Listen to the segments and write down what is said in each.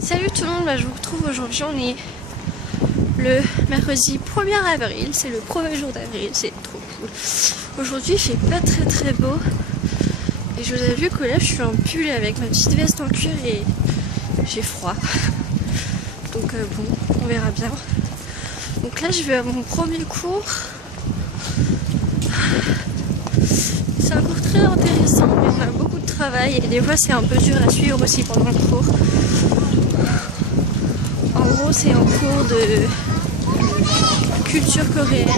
Salut tout le monde, je vous retrouve aujourd'hui, on est le mercredi 1er avril, c'est le premier jour d'avril, c'est trop cool. Aujourd'hui il fait pas très beau et je vous ai vu qu'au là je suis en pull avec ma petite veste en cuir et j'ai froid. Donc bon, on verra bien. Donc là je vais à mon premier cours. C'est un cours très intéressant mais on a beaucoup de travail et des fois c'est un peu dur à suivre aussi pendant le cours. En gros c'est un cours de culture coréenne.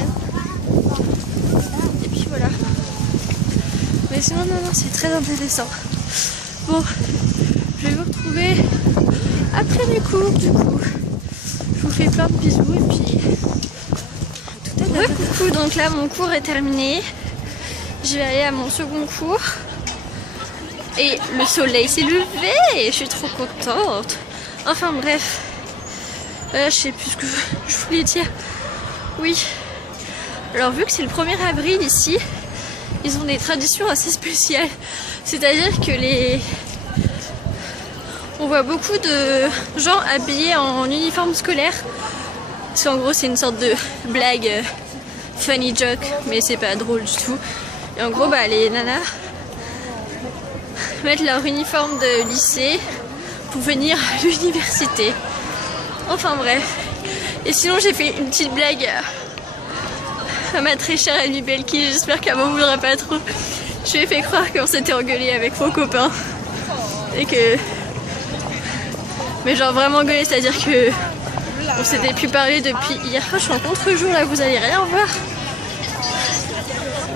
Et puis voilà. Mais sinon non, c'est très intéressant. Bon, je vais vous retrouver après les cours du coup. Je vous fais plein de bisous et puis tout à l'heure. Coucou, donc là mon cours est terminé. Je vais aller à mon second cours. Et le soleil s'est levé et je suis trop contente. Enfin bref. Je sais plus ce que je voulais dire. Oui. Alors vu que c'est le 1er avril ici, ils ont des traditions assez spéciales. C'est-à-dire que on voit beaucoup de gens habillés en uniforme scolaire. Parce qu'en gros c'est une sorte de blague funny joke, mais c'est pas drôle du tout. Et en gros les nanas mettent leur uniforme de lycée pour venir à l'université. Enfin bref. Et sinon j'ai fait une petite blague à ma très chère amie Belki, j'espère qu'elle m'en voudra pas trop. Je lui ai fait croire qu'on s'était engueulé avec mon copain. Et que... Mais genre vraiment engueulé, c'est-à-dire que on s'était plus parlé depuis hier. Je suis en contre-jour là, vous allez rien voir.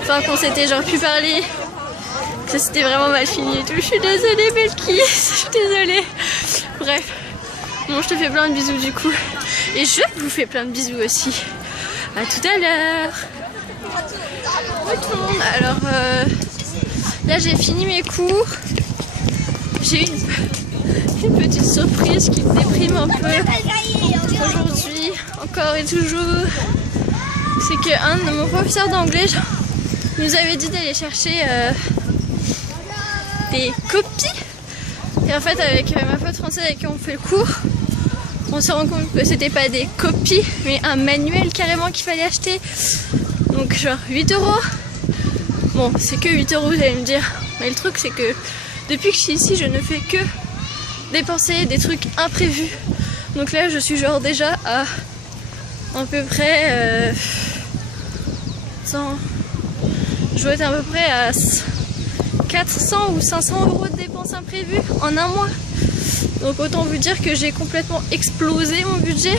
Enfin qu'on s'était genre plus parlé. Que c'était vraiment mal fini et tout. Je suis désolée Belki, je suis désolée. Bref. Bon, je te fais plein de bisous du coup. Et je vous fais plein de bisous aussi. À tout à l'heure. Bonjour tout le monde. Alors là j'ai fini mes cours. J'ai une petite surprise qui me déprime un peu aujourd'hui, encore et toujours. C'est qu'un de mon professeur d'anglais nous avait dit d'aller chercher des copies. Et en fait avec ma pote française avec qui on fait le cours, on se rend compte que c'était pas des copies mais un manuel carrément qu'il fallait acheter. Donc genre 8 €. Bon c'est que 8 € vous allez me dire. Mais le truc c'est que depuis que je suis ici je ne fais que dépenser des trucs imprévus. Donc là je suis genre déjà à peu près je dois être à peu près à 400 ou 500 € de dépenses imprévues en un mois. Donc autant vous dire que j'ai complètement explosé mon budget.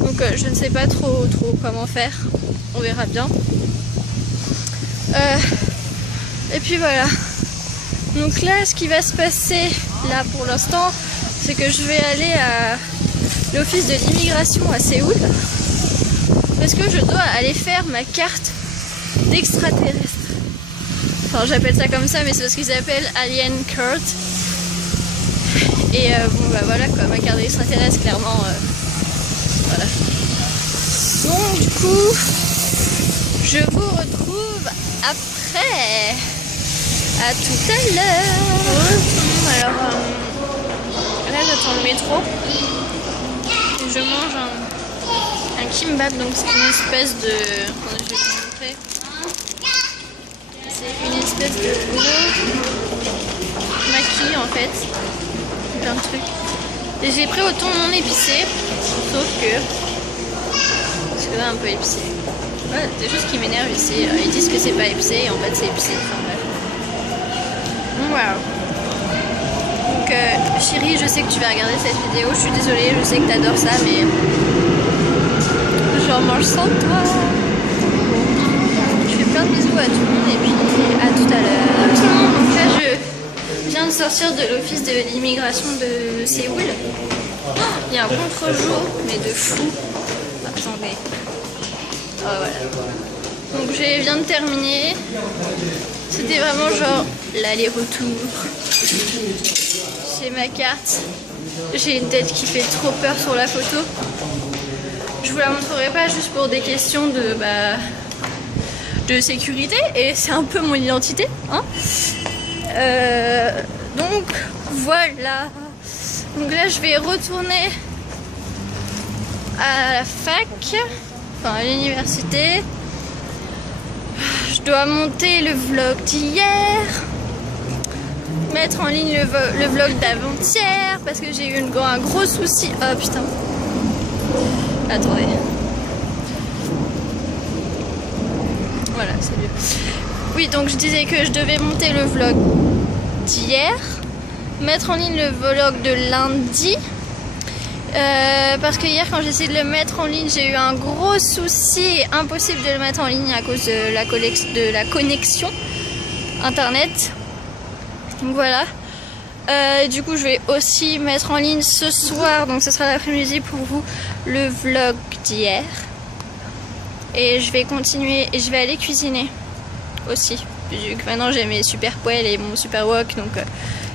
Donc je ne sais pas trop comment faire. On verra bien. Et puis voilà. Donc là ce qui va se passer là pour l'instant, c'est que je vais aller à l'office de l'immigration à Séoul. Parce que je dois aller faire ma carte d'extraterrestre. Enfin j'appelle ça comme ça mais c'est parce qu'ils s'appellent Alien Card. Et bon voilà quoi, ma carte d'extraterrestre clairement voilà. Donc du coup je vous retrouve après. À tout à l'heure. Alors là j'attends le métro et je mange un kimbap, donc c'est une espèce de... Attendez, je vais vous montrer. C'est une espèce de gros maquis en fait. Plein de trucs. Et j'ai pris au thon non épicé, sauf que c'est quand même un peu épicé. Ouais, des choses qui m'énervent ici. Ils disent que c'est pas épicé et en fait c'est épicé. Enfin bref. Donc voilà. Donc chérie, je sais que tu vas regarder cette vidéo. Je suis désolée, je sais que t'adores ça, mais j'en mange sans toi. Je fais plein de bisous à tout le monde et puis à tout à l'heure. Tout le monde, donc là je viens de sortir de l'office de l'immigration de Séoul. Oh, il y a un contre-jour, mais de fou. Attendez. Oh, voilà. Donc je viens de terminer. C'était vraiment genre l'aller-retour. J'ai ma carte. J'ai une tête qui fait trop peur sur la photo. Je vous la montrerai pas juste pour des questions de sécurité. Et c'est un peu mon identité. Hein. Donc voilà. Donc là, je vais retourner à la fac, enfin à l'université. Je dois monter le vlog d'hier, mettre en ligne le vlog d'avant-hier parce que j'ai eu un gros souci. Oh putain. Attendez. Voilà, c'est mieux. Oui, donc je disais que je devais monter le vlog d'hier, mettre en ligne le vlog de lundi. Parce que hier quand j'ai essayé de le mettre en ligne, j'ai eu un gros souci, impossible de le mettre en ligne à cause de la connexion internet. Donc voilà. Du coup je vais aussi mettre en ligne ce soir, donc ce sera l'après-midi pour vous, le vlog d'hier. Et je vais continuer et je vais aller cuisiner aussi. Vu que maintenant j'ai mes super poêles et mon super wok, donc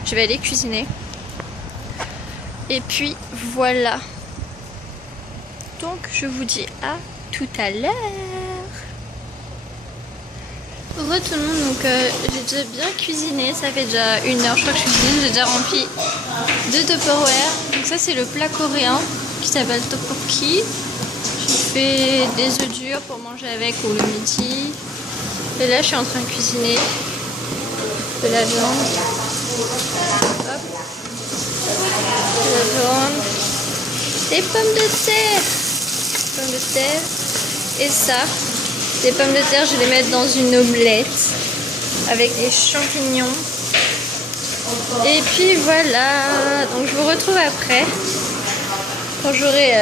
je vais aller cuisiner. Et puis voilà. Donc je vous dis à tout à l'heure. Re tout le monde, donc j'ai déjà bien cuisiné, ça fait déjà 1 heure je crois que je cuisine, j'ai déjà rempli 2 Tupperware. Donc ça c'est le plat coréen qui s'appelle tteokbokki. J'ai fait des œufs durs pour manger avec ou le midi. Et là je suis en train de cuisiner de la viande. Hop. De la viande. Des pommes de terre. Pommes de terre. Et ça. Les pommes de terre, je vais les mettre dans une omelette avec des champignons. Et puis voilà, donc je vous retrouve après quand j'aurai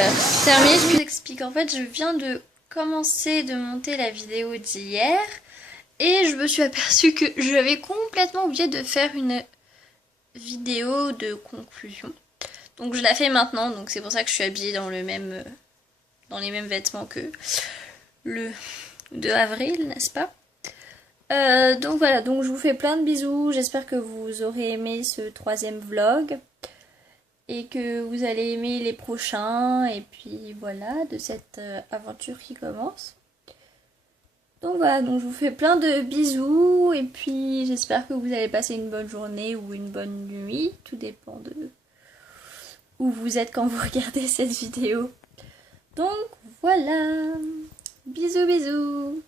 terminé. Je vous explique, en fait je viens de commencer de monter la vidéo d'hier et je me suis aperçue que j'avais complètement oublié de faire une vidéo de conclusion. Donc je la fais maintenant, donc c'est pour ça que je suis habillée dans les mêmes vêtements que le 2 avril, n'est-ce pas? Donc voilà, donc je vous fais plein de bisous, j'espère que vous aurez aimé ce 3e vlog et que vous allez aimer les prochains, et puis voilà, de cette aventure qui commence. Donc voilà, donc je vous fais plein de bisous et puis j'espère que vous allez passer une bonne journée ou une bonne nuit, tout dépend de où vous êtes quand vous regardez cette vidéo. Donc voilà, bisous bisous.